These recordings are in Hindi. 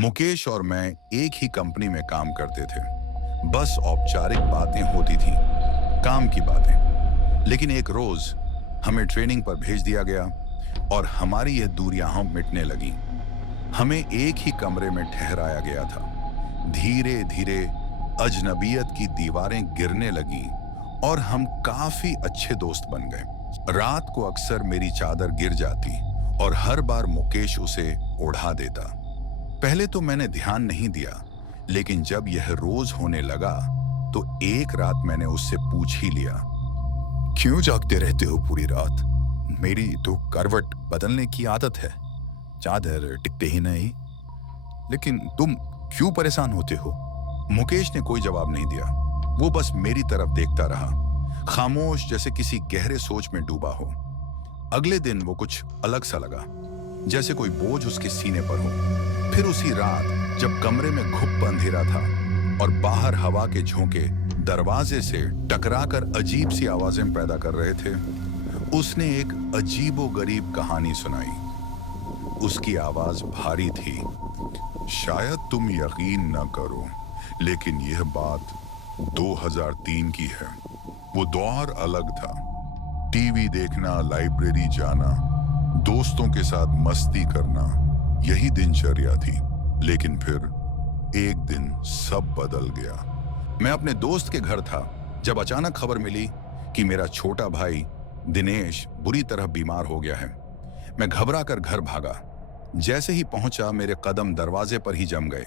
मुकेश और मैं एक ही कंपनी में काम करते थे। बस औपचारिक बातें होती थी, काम की बातें। लेकिन एक रोज हमें ट्रेनिंग पर भेज दिया गया और हमारी यह दूरियां मिटने लगी। हमें एक ही कमरे में ठहराया गया था। धीरे धीरे अजनबियत की दीवारें गिरने लगी और हम काफी अच्छे दोस्त बन गए। रात को अक्सर मेरी चादर गिर जाती और हर बार मुकेश उसे ओढ़ा देता। पहले तो मैंने ध्यान नहीं दिया, लेकिन जब यह रोज होने लगा तो एक रात मैंने उससे पूछ ही लिया, क्यों जागते रहते हो पूरी रात? मेरी तो करवट बदलने की आदत है, चादर टिकते ही नहीं। लेकिन तुम क्यों परेशान होते हो? मुकेश ने कोई जवाब नहीं दिया। वो बस मेरी तरफ देखता रहा, खामोश, जैसे किसी गहरे सोच में डूबा हो। अगले दिन वो कुछ अलग सा लगा, जैसे कोई बोझ उसके सीने पर हो। फिर उसी रात जब कमरे में घुप अंधेरा था और बाहर हवा के झोंके दरवाजे से टकराकर अजीब सी आवाजें पैदा कर रहे थे, उसने एक अजीबोगरीब कहानी सुनाई। उसकी आवाज भारी थी। शायद तुम यकीन न करो, लेकिन यह बात 2003 की है। वो दौर अलग था। टीवी देखना, लाइब्रेरी जाना, दोस्तों के साथ मस्ती करना, यही दिनचर्या थी। लेकिन फिर एक दिन सब बदल गया। मैं अपने दोस्त के घर था जब अचानक खबर मिली कि मेरा छोटा भाई दिनेश बुरी तरह बीमार हो गया है। मैं घबरा कर घर भागा। जैसे ही पहुंचा, मेरे कदम दरवाजे पर ही जम गए।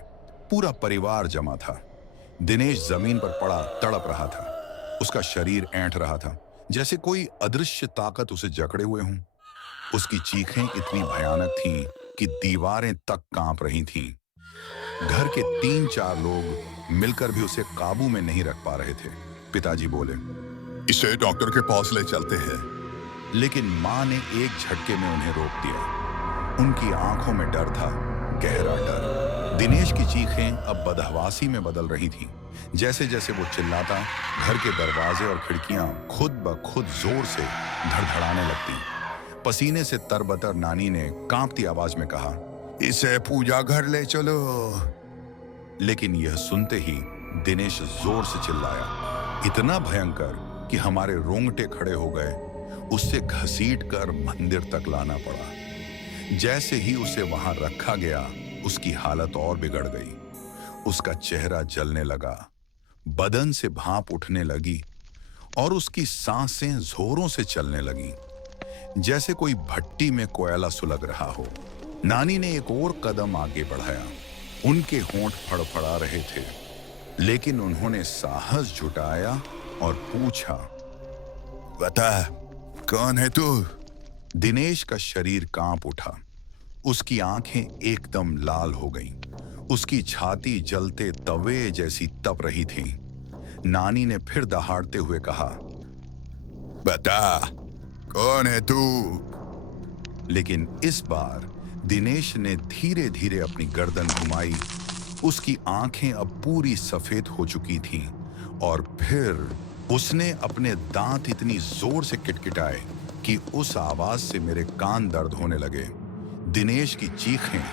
पूरा परिवार जमा था। दिनेश जमीन पर पड़ा तड़प रहा था। उसका शरीर ऐंठ रहा था, जैसे कोई अदृश्य ताकत उसे जकड़े हुए हों। उसकी चीखें इतनी भयानक थीं कि दीवारें तक कांप रही थीं। घर के 3-4 लोग मिलकर भी उसे काबू में नहीं रख पा रहे थे। पिताजी बोले, इसे डॉक्टर के पास ले चलते हैं। लेकिन माँ ने एक झटके में उन्हें रोक दिया। उनकी आंखों में डर था, गहरा डर। दिनेश की चीखें अब बदहवासी में बदल रही थीं। जैसे जैसे वो चिल्लाता, घर के दरवाजे और खिड़कियां खुद ब खुद जोर से धड़धड़ाने लगती। पसीने से तरबतर नानी ने कांपती आवाज में कहा, इसे पूजा घर ले चलो। लेकिन यह सुनते ही दिनेश जोर से चिल्लाया, इतना भयंकर कि हमारे रोंगटे खड़े हो गए। उससे घसीट कर मंदिर तक लाना पड़ा। जैसे ही उसे वहां रखा गया, उसकी हालत और बिगड़ गई। उसका चेहरा जलने लगा, बदन से भाप उठने लगी और उसकी सांसें जोरों से चलने लगी, जैसे कोई भट्टी में कोयला सुलग रहा हो। नानी ने एक और कदम आगे बढ़ाया। उनके होंठ फड़फड़ा रहे थे, लेकिन उन्होंने साहस जुटाया और पूछा, बता, कौन है तू? दिनेश का शरीर कांप उठा। उसकी आंखें एकदम लाल हो गईं। उसकी छाती जलते तवे जैसी तप रही थी। नानी ने फिर दहाड़ते हुए कहा, बता, कौन है तू? लेकिन इस बार दिनेश ने धीरे धीरे अपनी गर्दन घुमाई। उसकी आंखें अब पूरी सफेद हो चुकी थीं और फिर उसने अपने दांत इतनी जोर से किटकिटाए कि उस आवाज से मेरे कान दर्द होने लगे। दिनेश की चीखें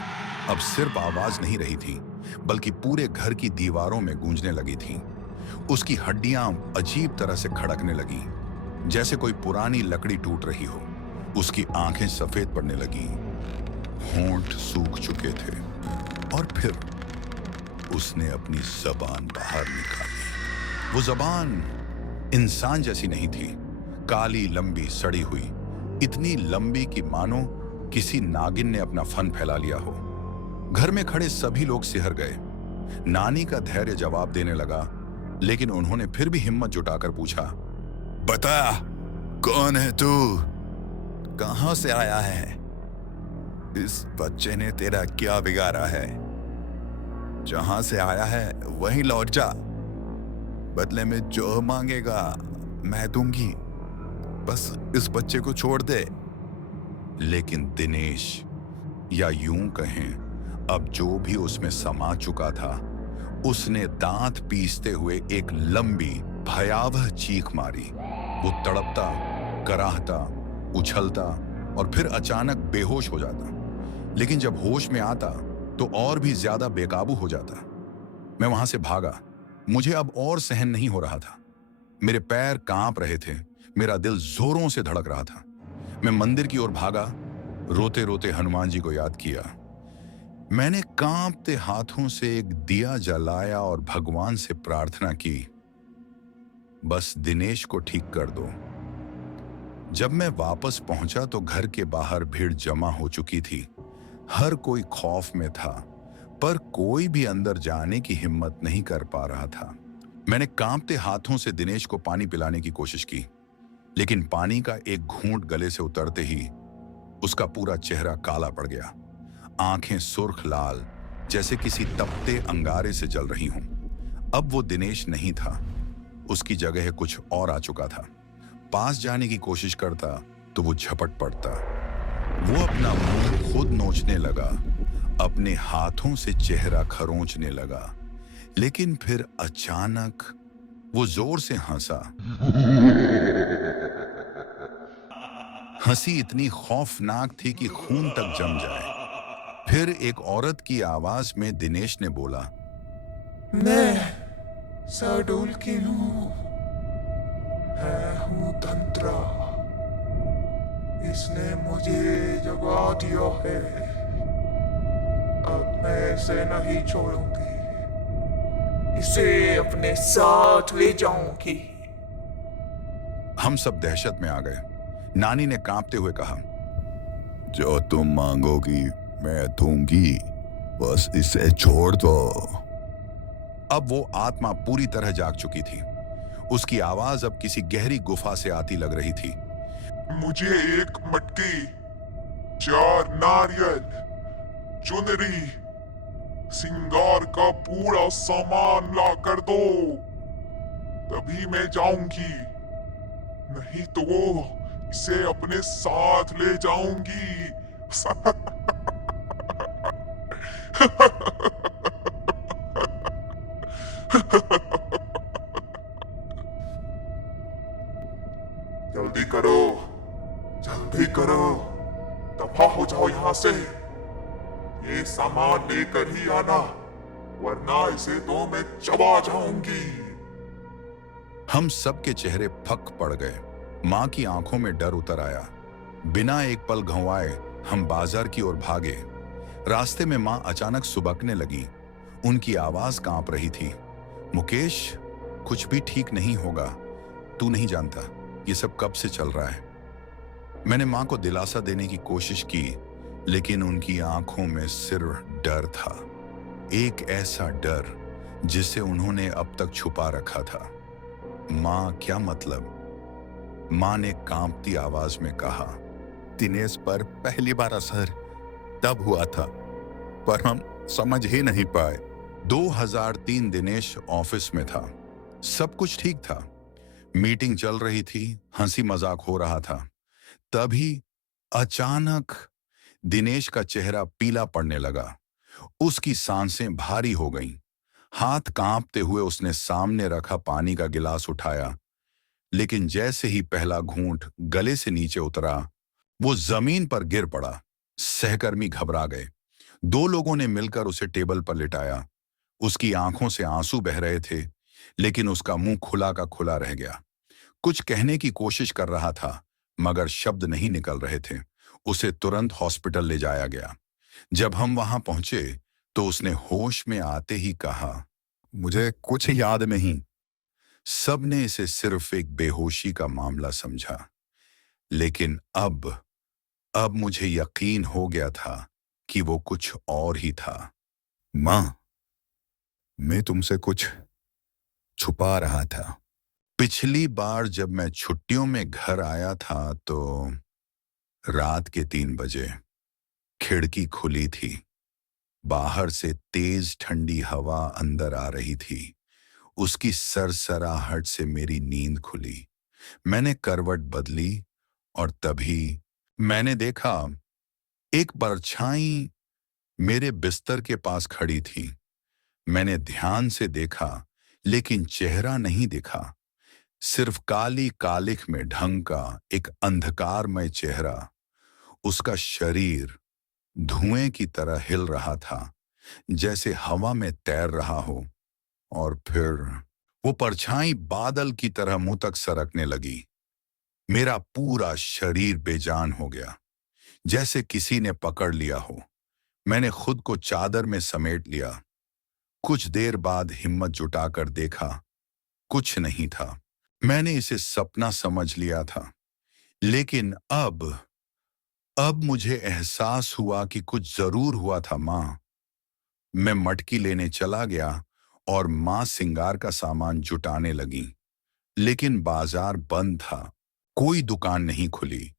अब सिर्फ आवाज नहीं रही थी, बल्कि पूरे घर की दीवारों में गूंजने लगी थीं। उसकी हड्डियां अजीब तरह से खड़कने लगी, जैसे कोई पुरानी लकड़ी टूट रही हो। उसकी आंखें सफेद पड़ने लगी, होंठ सूख चुके थे और फिर उसने अपनी जबान बाहर निकाली। वो जबान इंसान जैसी नहीं थी, काली, लंबी, सड़ी हुई, इतनी लंबी कि मानो किसी नागिन ने अपना फन फैला लिया हो। घर में खड़े सभी लोग सिहर गए। नानी का धैर्य जवाब देने लगा, लेकिन उन्होंने फिर भी हिम्मत जुटाकर पूछा, बता, कौन है तू? कहां से आया है? इस बच्चे ने तेरा क्या बिगाड़ा है? जहां से आया है वहीं लौट जा। बदले में जो मांगेगा मैं दूंगी। बस इस बच्चे को छोड़ दे। लेकिन दिनेश, या यूं कहें अब जो भी उसमें समा चुका था, उसने दांत पीसते हुए एक लंबी भयावह चीख मारी। वो तड़पता, कराहता, उछलता और फिर अचानक बेहोश हो जाता। लेकिन जब होश में आता तो और भी ज्यादा बेकाबू हो जाता। मैं वहां से भागा। मुझे अब और सहन नहीं हो रहा था। मेरे पैर कांप रहे थे। मेरा दिल जोरों से धड़क रहा था। मैं मंदिर की ओर भागा। रोते रोते हनुमान जी को याद किया। मैंने कांपते हाथों से एक दिया जलाया और भगवान से प्रार्थना की, बस दिनेश को ठीक कर दो। जब मैं वापस पहुंचा तो घर के बाहर भीड़ जमा हो चुकी थी। हर कोई खौफ में था, पर कोई भी अंदर जाने की हिम्मत नहीं कर पा रहा था। मैंने कांपते हाथों से दिनेश को पानी पिलाने की कोशिश की, लेकिन पानी का एक घूंट गले से उतरते ही उसका पूरा चेहरा काला पड़ गया। आंखें सुर्ख लाल, जैसे किसी तपते अंगारे से जल रही हों। अब वो दिनेश नहीं था, उसकी जगह कुछ और आ चुका था। पास जाने की कोशिश करता तो वो झपट पड़ता। वो अपना मुंह खुद नोचने लगा, अपने हाथों से चेहरा खरोंचने लगा, लेकिन फिर अचानक वो जोर से हंसा। हंसी इतनी खौफनाक थी कि खून तक जम जाए। फिर एक औरत की आवाज में दिनेश ने बोला, मैं शार्दुल की हूँ। मैं हूँ तंत्रा। इसने मुझे जगा दिया है। अब मैं इसे नहीं छोड़ूंगी। इसे अपने साथ ले जाऊंगी। हम सब दहशत में आ गए। नानी ने कांपते हुए कहा, जो तुम मांगोगी मैं दूंगी, बस इसे छोड़ दो। अब वो आत्मा पूरी तरह जाग चुकी थी। उसकी आवाज अब किसी गहरी गुफा से आती लग रही थी। मुझे एक मटकी, 4 नारियल, चुनरी, सिंगार का पूरा सामान ला कर दो, तभी मैं जाऊंगी। नहीं तो वो इसे अपने साथ ले जाऊंगी। जल्दी करो, जल्दी करो, दफा हो जाओ यहाँ से। ये सामान लेकर ही आना, वरना इसे तो मैं चबा जाऊंगी। हम सबके चेहरे फक पड़ गए। माँ की आंखों में डर उतर आया। बिना एक पल घंवाए हम बाजार की ओर भागे। रास्ते में माँ अचानक सुबकने लगी। उनकी आवाज कांप रही थी, मुकेश, कुछ भी ठीक नहीं होगा। तू नहीं जानता ये सब कब से चल रहा है। मैंने माँ को दिलासा देने की कोशिश की, लेकिन उनकी आंखों में सिर्फ डर था। एक ऐसा डर जिसे उन्होंने अब तक छुपा रखा था। माँ, क्या मतलब? माँ ने कांपती आवाज में कहा, दिनेश पर पहली बार असर तब हुआ था, पर हम समझ ही नहीं पाए। 2003 दिनेश ऑफिस में था। सब कुछ ठीक था। मीटिंग चल रही थी, हंसी मजाक हो रहा था। तभी अचानक दिनेश का चेहरा पीला पड़ने लगा। उसकी सांसें भारी हो गईं। हाथ कांपते हुए उसने सामने रखा पानी का गिलास उठाया, लेकिन जैसे ही पहला घूंट गले से नीचे उतरा, वो जमीन पर गिर पड़ा। सहकर्मी घबरा गए। 2 लोगों ने मिलकर उसे टेबल पर लिटाया। उसकी आंखों से आंसू बह रहे थे, लेकिन उसका मुंह खुला का खुला रह गया। कुछ कहने की कोशिश कर रहा था, मगर शब्द नहीं निकल रहे थे। उसे तुरंत हॉस्पिटल ले जाया गया। जब हम वहां पहुंचे तो उसने होश में आते ही कहा, मुझे कुछ याद नहीं। सबने इसे सिर्फ एक बेहोशी का मामला समझा, लेकिन अब मुझे यकीन हो गया था कि वो कुछ और ही था। माँ, मैं तुमसे कुछ छुपा रहा था। पिछली बार जब मैं छुट्टियों में घर आया था तो रात के 3 बजे खिड़की खुली थी। बाहर से तेज ठंडी हवा अंदर आ रही थी। उसकी सरसराहट से मेरी नींद खुली। मैंने करवट बदली और तभी मैंने देखा एक परछाई मेरे बिस्तर के पास खड़ी थी। मैंने ध्यान से देखा, लेकिन चेहरा नहीं दिखा। सिर्फ काली कालिख में ढंका एक अंधकारमय चेहरा। उसका शरीर धुएं की तरह हिल रहा था, जैसे हवा में तैर रहा हो। और फिर वो परछाई बादल की तरह मुंह तक सरकने लगी। मेरा पूरा शरीर बेजान हो गया, जैसे किसी ने पकड़ लिया हो। मैंने खुद को चादर में समेट लिया। कुछ देर बाद हिम्मत जुटाकर देखा, कुछ नहीं था। मैंने इसे सपना समझ लिया था। लेकिन अब मुझे एहसास हुआ कि कुछ जरूर हुआ था। माँ, मैं मटकी लेने चला गया और माँ सिंगार का सामान जुटाने लगी। लेकिन बाजार बंद था, कोई दुकान नहीं खुली।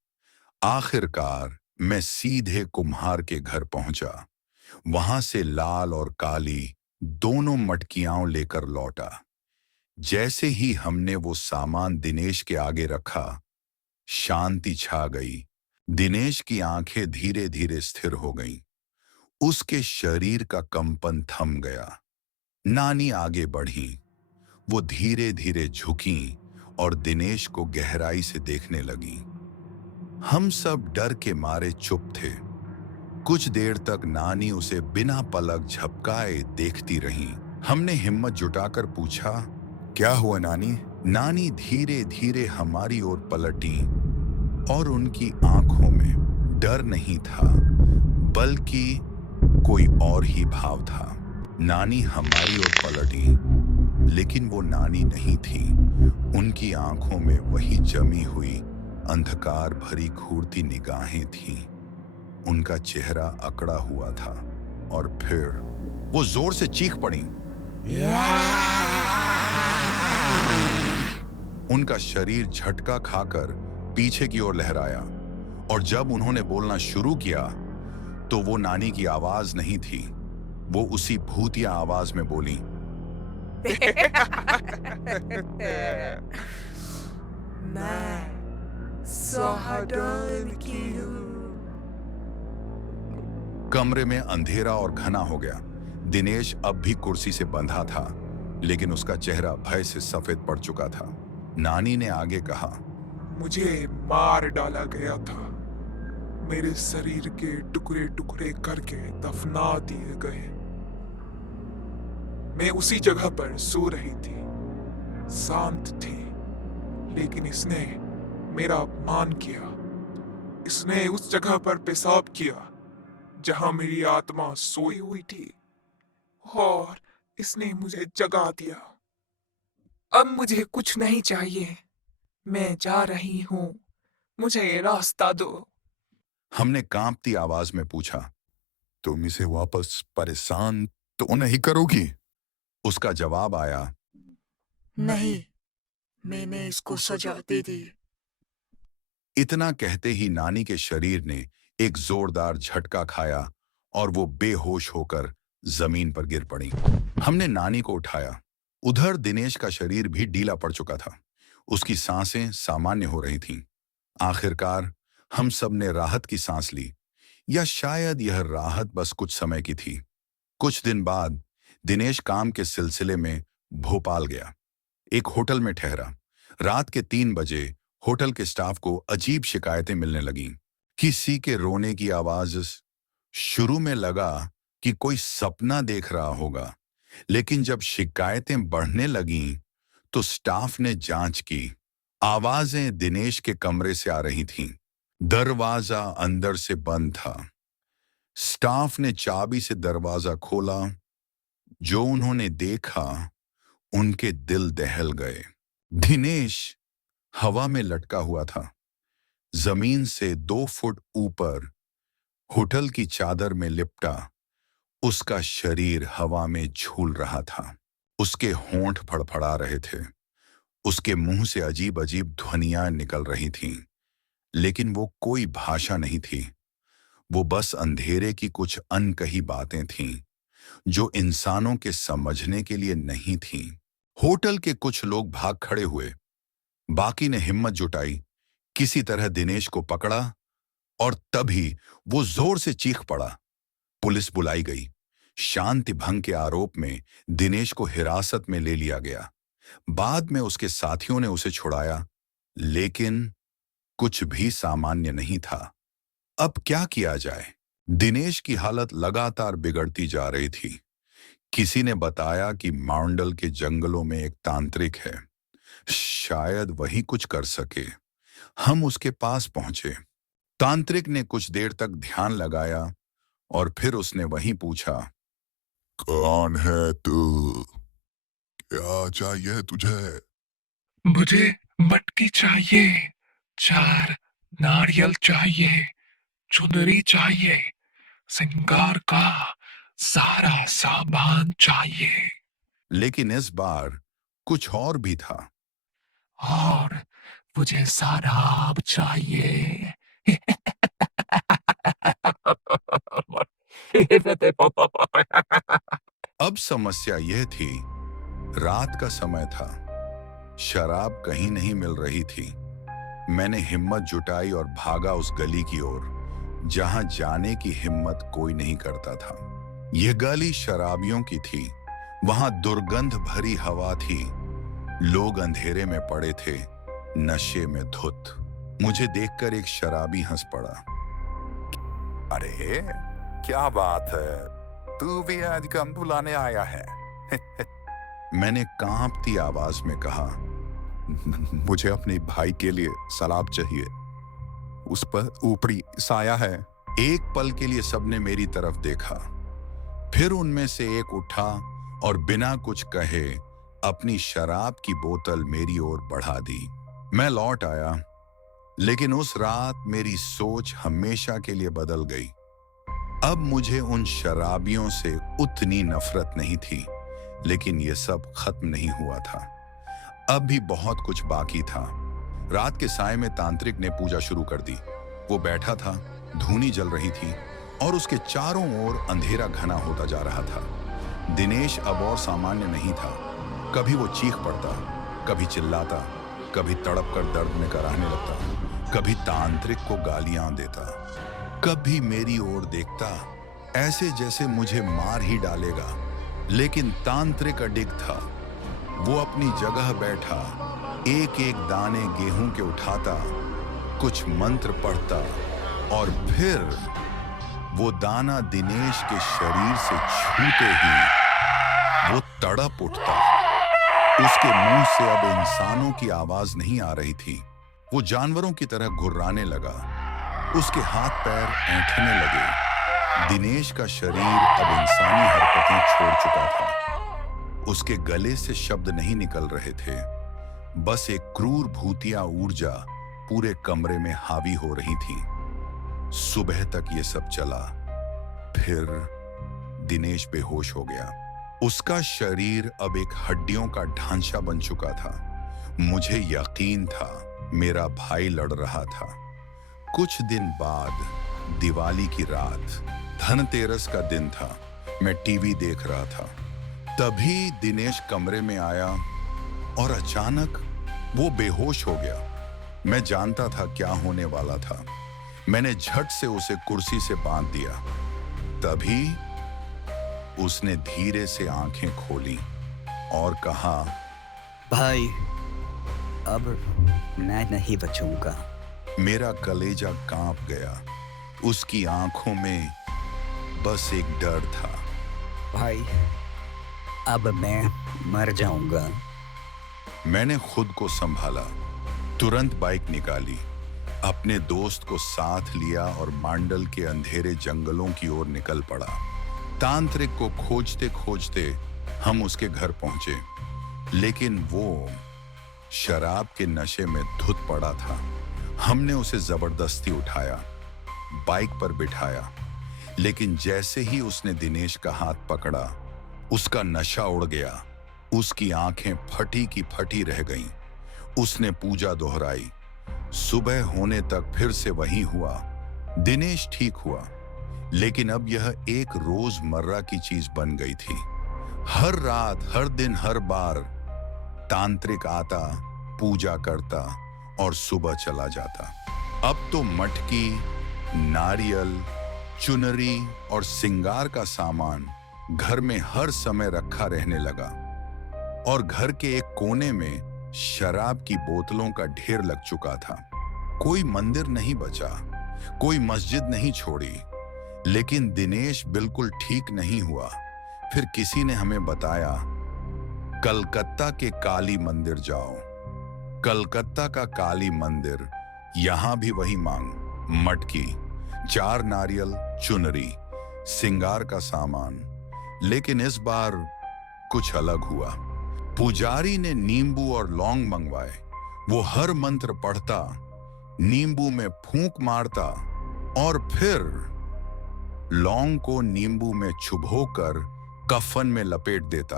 आखिरकार मैं सीधे कुम्हार के घर पहुंचा। वहां से लाल और काली दोनों मटकियां लेकर लौटा। जैसे ही हमने वो सामान दिनेश के आगे रखा, शांति छा गई। दिनेश की आंखें धीरे धीरे स्थिर हो गईं। उसके शरीर का कंपन थम गया। नानी आगे बढ़ी। वो धीरे धीरे झुकी और दिनेश को गहराई से देखने लगी। हम सब डर के मारे चुप थे। कुछ देर तक नानी उसे बिना पलक झपकाए देखती रही। हमने हिम्मत जुटाकर पूछा, क्या हुआ नानी? नानी धीरे धीरे हमारी ओर पलटी और उनकी आंखों में डर नहीं था, बल्कि कोई और ही भाव था। नानी हमारी ओर पलटी, लेकिन वो नानी नहीं थी। उनकी आंखों में वही जमी हुई अंधकार भरी घूरती निगाहें थीं। उनका चेहरा अकड़ा हुआ था और फिर वो जोर से चीख पड़ी। उनका शरीर झटका खाकर पीछे की ओर लहराया और जब उन्होंने बोलना शुरू किया तो वो नानी की आवाज नहीं थी। वो उसी भूतिया आवाज में बोली, मैं सुहागन की हूँ। कमरे में अंधेरा और घना हो गया। दिनेश अब भी कुर्सी से बंधा था, लेकिन उसका चेहरा भय से सफेद पड़ चुका था। नानी ने आगे कहा, मुझे मार डाला गया था। मेरे शरीर के टुकड़े टुकड़े करके दफना दिए गए। मैं उसी जगह पर सो रही थी, शांत थी, लेकिन इसने मेरा अपमान किया। इसने उस जगह पर पेशाब किया जहां मेरी आत्मा सोई हुई थी, और इसने मुझे जगा दिया। अब मुझे कुछ नहीं चाहिए। मैं जा रही हूँ, मुझे रास्ता दो। हमने कांपती आवाज में पूछा, तुम इसे वापस परेशान तो नहीं करोगी? उसका जवाब आया, नहीं, मैंने इसको सजा दे दी। इतना कहते ही नानी के शरीर ने एक जोरदार झटका खाया और वो बेहोश होकर जमीन पर गिर पड़ी। हमने नानी को उठाया। उधर दिनेश का शरीर भी ढीला पड़ चुका था। उसकी सांसें सामान्य हो रही थीं। आखिरकार हम सब ने राहत की सांस ली, या शायद यह राहत बस कुछ समय की थी। कुछ दिन बाद दिनेश काम के सिलसिले में भोपाल गया। एक होटल में ठहरा। रात के 3 बजे होटल के स्टाफ को अजीब शिकायतें मिलने लगीं। किसी के रोने की आवाज। शुरू में लगा कि कोई सपना देख रहा होगा, लेकिन जब शिकायतें बढ़ने लगीं तो स्टाफ ने जांच की। आवाजें दिनेश के कमरे से आ रही थीं। दरवाजा अंदर से बंद था। स्टाफ ने चाबी से दरवाजा खोला। जो उन्होंने देखा, उनके दिल दहल गए। दिनेश हवा में लटका हुआ था, जमीन से 2 फुट ऊपर, होटल की चादर में लिपटा। उसका शरीर हवा में झूल रहा था। उसके होंठ फड़फड़ा रहे थे। उसके मुंह से अजीब अजीब ध्वनियां निकल रही थीं, लेकिन वो कोई भाषा नहीं थी। वो बस अंधेरे की कुछ अनकही बातें थीं, जो इंसानों के समझने के लिए नहीं थीं। होटल के कुछ लोग भाग खड़े हुए। बाकी ने हिम्मत जुटाई, किसी तरह दिनेश को पकड़ा, और तभी वो जोर से चीख पड़ा। पुलिस बुलाई गई। शांति भंग के आरोप में दिनेश को हिरासत में ले लिया गया। बाद में उसके साथियों ने उसे छुड़ाया, लेकिन कुछ भी सामान्य नहीं था। अब क्या किया जाए? दिनेश की हालत लगातार बिगड़ती जा रही थी। किसी ने बताया कि माउंडल के जंगलों में एक तांत्रिक है, शायद वही कुछ कर सके। हम उसके पास पहुंचे। तांत्रिक ने कुछ देर तक ध्यान लगाया और फिर उसने वही पूछा, कौन है तू? क्या चाहिए तुझे? मुझे मटकी चाहिए, 4 नारियल चाहिए, चुनरी चाहिए, श्रृंगार का सारा सामान चाहिए लेकिन इस बार कुछ और भी था। और मुझे शराब चाहिए। अब समस्या यह थी, रात का समय था, शराब कहीं नहीं मिल रही थी। मैंने हिम्मत जुटाई और भागा उस गली की ओर, जहां जाने की हिम्मत कोई नहीं करता था। यह गली शराबियों की थी। वहां दुर्गंध भरी हवा थी, लोग अंधेरे में पड़े थे, नशे में धुत। मुझे देखकर एक शराबी हंस पड़ा। अरे क्या बात है, तू भी आज गम बुलाने आया है? मैंने कांपती आवाज में कहा, मुझे अपने भाई के लिए शराब चाहिए, उस पर ऊपरी साया है। एक पल के लिए सबने मेरी तरफ देखा, फिर उनमें से एक उठा और बिना कुछ कहे अपनी शराब की बोतल मेरी ओर बढ़ा दी। मैं लौट आया, लेकिन उस रात मेरी सोच हमेशा के लिए बदल गई। अब मुझे उन शराबियों से उतनी नफरत नहीं थी, लेकिन यह सब खत्म नहीं हुआ था। अब भी बहुत कुछ बाकी था। रात के साय में तांत्रिक ने पूजा शुरू कर दी। वो बैठा था, धूनी जल रही थी और उसके चारों ओर अंधेरा घना होता जा रहा था। दिनेश अब और सामान्य नहीं था। कभी वो चीख पड़ता, कभी चिल्लाता, कभी तड़प कर दर्द में कराहने लगता, कभी तांत्रिक को गालियां देता, कभी मेरी ओर देखता, ऐसे जैसे मुझे मार ही डालेगा। लेकिन तांत्रिक अडिग था। वो अपनी जगह बैठा, एक एक दाने गेहूं के उठाता, कुछ मंत्र पढ़ता और फिर वो दाना दिनेश के शरीर से छूते ही वो तड़प उठता। उसके मुंह से अब इंसानों की आवाज नहीं आ रही थी, वो जानवरों की तरह घुर्राने लगा। उसके हाथ पैर ऐंठने लगे। दिनेश का शरीर अब इंसानी हरकतें छोड़ चुका था। उसके गले से शब्द नहीं निकल रहे थे, बस एक क्रूर भूतिया ऊर्जा पूरे कमरे में हावी हो रही थी। सुबह तक ये सब चला, फिर दिनेश बेहोश हो गया। उसका शरीर अब एक हड्डियों का ढांचा बन चुका था। मुझे यकीन था मेरा भाई लड़ रहा था। कुछ दिन बाद दिवाली की रात, धनतेरस का दिन था। मैं टीवी देख रहा था, तभी दिनेश कमरे में आया और अचानक वो बेहोश हो गया। मैं जानता था क्या होने वाला था। मैंने झट से उसे कुर्सी से बांध दिया। तभी उसने धीरे से आंखें खोली और कहा, भाई, अब मैं नहीं बचूंगा। मेरा कलेजा कांप गया। उसकी आंखों में बस एक डर था। भाई, अब मैं मर जाऊंगा। मैंने खुद को संभाला, तुरंत बाइक निकाली, अपने दोस्त को साथ लिया और मांडल के अंधेरे जंगलों की ओर निकल पड़ा। तांत्रिक को खोजते खोजते हम उसके घर पहुंचे, लेकिन वो शराब के नशे में धुत पड़ा था। हमने उसे जबरदस्ती उठाया, बाइक पर बिठाया, लेकिन जैसे ही उसने दिनेश का हाथ पकड़ा, उसका नशा उड़ गया। उसकी आंखें फटी की फटी रह गईं। उसने पूजा दोहराई। सुबह होने तक फिर से वही हुआ। दिनेश ठीक हुआ, लेकिन अब यह एक रोजमर्रा की चीज बन गई थी। हर रात, हर दिन, हर बार तांत्रिक आता, पूजा करता और सुबह चला जाता। अब तो मटकी, नारियल, चुनरी और सिंगार का सामान घर में हर समय रखा रहने लगा और घर के एक कोने में शराब की बोतलों का ढेर लग चुका था। कोई मंदिर नहीं बचा, कोई मस्जिद नहीं छोड़ी, लेकिन दिनेश बिल्कुल ठीक नहीं हुआ। फिर किसी ने हमें बताया, कलकत्ता के काली मंदिर जाओ। कलकत्ता का काली मंदिर, यहां भी वही मांग, मटकी, 4 नारियल, चुनरी, सिंगार का सामान। लेकिन इस बार कुछ अलग हुआ। पुजारी ने नींबू और लौंग मंगवाए। वो हर मंत्र पढ़ता, नींबू में फूंक मारता और फिर लौंग को नींबू में चुभोकर कफन में लपेट देता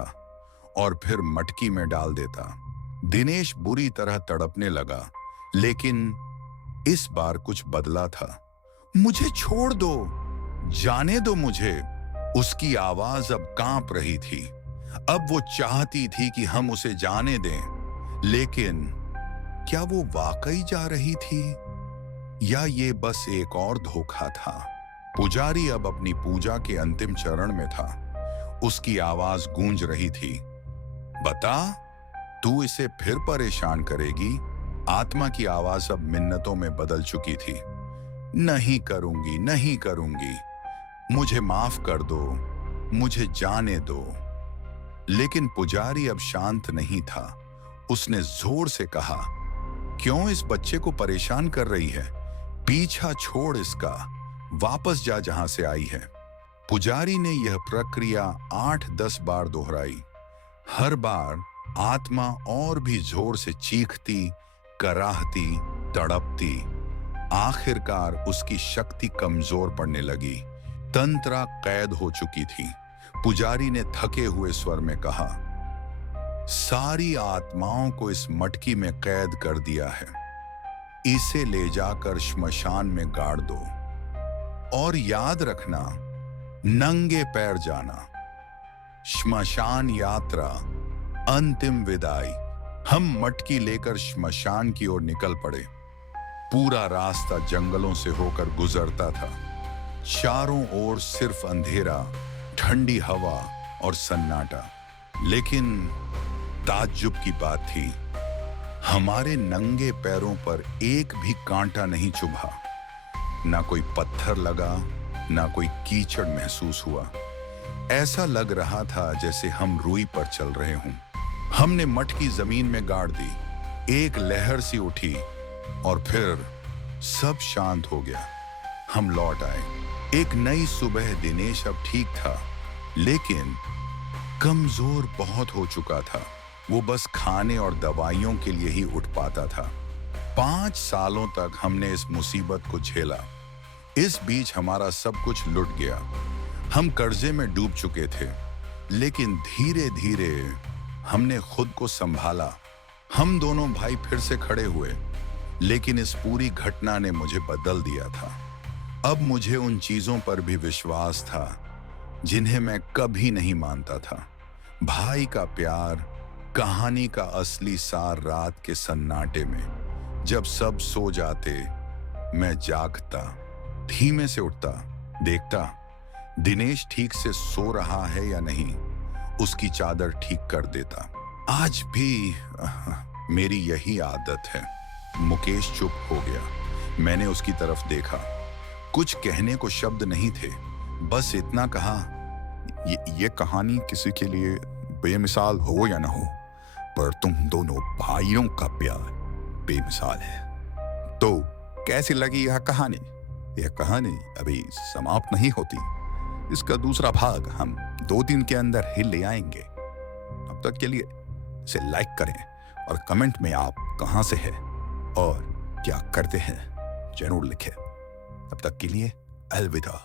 और फिर मटकी में डाल देता। दिनेश बुरी तरह तड़पने लगा, लेकिन इस बार कुछ बदला था। मुझे छोड़ दो, जाने दो मुझे। उसकी आवाज अब कांप रही थी। अब वो चाहती थी कि हम उसे जाने दें, लेकिन क्या वो वाकई जा रही थी या ये बस एक और धोखा था? पुजारी अब अपनी पूजा के अंतिम चरण में था। उसकी आवाज गूंज रही थी, बता, तू इसे फिर परेशान करेगी? आत्मा की आवाज अब मिन्नतों में बदल चुकी थी। नहीं करूंगी, नहीं करूंगी, मुझे माफ कर दो, मुझे जाने दो। लेकिन पुजारी अब शांत नहीं था। उसने जोर से कहा, क्यों इस बच्चे को परेशान कर रही है? पीछा छोड़ इसका, वापस जा जहां से आई है। पुजारी ने यह प्रक्रिया 8-10 बार दोहराई। हर बार आत्मा और भी जोर से चीखती, कराहती, तड़पती। आखिरकार उसकी शक्ति कमजोर पड़ने लगी। तंत्रा कैद हो चुकी थी। पुजारी ने थके हुए स्वर में कहा, सारी आत्माओं को इस मटकी में कैद कर दिया है। इसे ले जाकर श्मशान में गाड़ दो और याद रखना, नंगे पैर जाना। श्मशान यात्रा, अंतिम विदाई। हम मटकी लेकर श्मशान की ओर निकल पड़े। पूरा रास्ता जंगलों से होकर गुजरता था। चारों ओर सिर्फ अंधेरा, ठंडी हवा और सन्नाटा। लेकिन ताज्जुब की बात थी, हमारे नंगे पैरों पर एक भी कांटा नहीं चुभा। ना कोई पत्थर लगा, ना कोई कीचड़ महसूस हुआ। ऐसा लग रहा था जैसे हम रुई पर चल रहे हों। हमने मटकी जमीन में गाड़ दी। एक लहर सी उठी और फिर सब शांत हो गया। हम लौट आए। एक नई सुबह। दिनेश अब ठीक था, लेकिन कमजोर बहुत हो चुका था। वो बस खाने और दवाइयों के लिए ही उठ पाता था। 5 सालों तक हमने इस मुसीबत को झेला। इस बीच हमारा सब कुछ लुट गया। हम कर्जे में डूब चुके थे, लेकिन धीरे धीरे हमने खुद को संभाला। हम दोनों भाई फिर से खड़े हुए, लेकिन इस पूरी घटना ने मुझे बदल दिया था। अब मुझे उन चीजों पर भी विश्वास था जिन्हें मैं कभी नहीं मानता था। भाई का प्यार, कहानी का असली सार रात के सन्नाटे में। जब सब सो जाते, मैं जागता, धीमे से उठता, देखता दिनेश ठीक से सो रहा है या नहीं, उसकी चादर ठीक कर देता। आज भी मेरी यही आदत है। मुकेश चुप हो गया। मैंने उसकी तरफ देखा। कुछ कहने को शब्द नहीं थे, बस इतना कहा, ये कहानी किसी के लिए बेमिसाल हो या ना हो, पर तुम दोनों भाइयों का प्यार बेमिसाल है। तो कैसी लगी यह कहानी? यह कहानी अभी समाप्त नहीं होती। इसका दूसरा भाग हम 2 दिन के अंदर ही ले आएंगे। अब तक के लिए इसे लाइक करें और कमेंट में आप कहां से हैं और क्या करते हैं जरूर लिखें। अब तक के लिए अलविदा।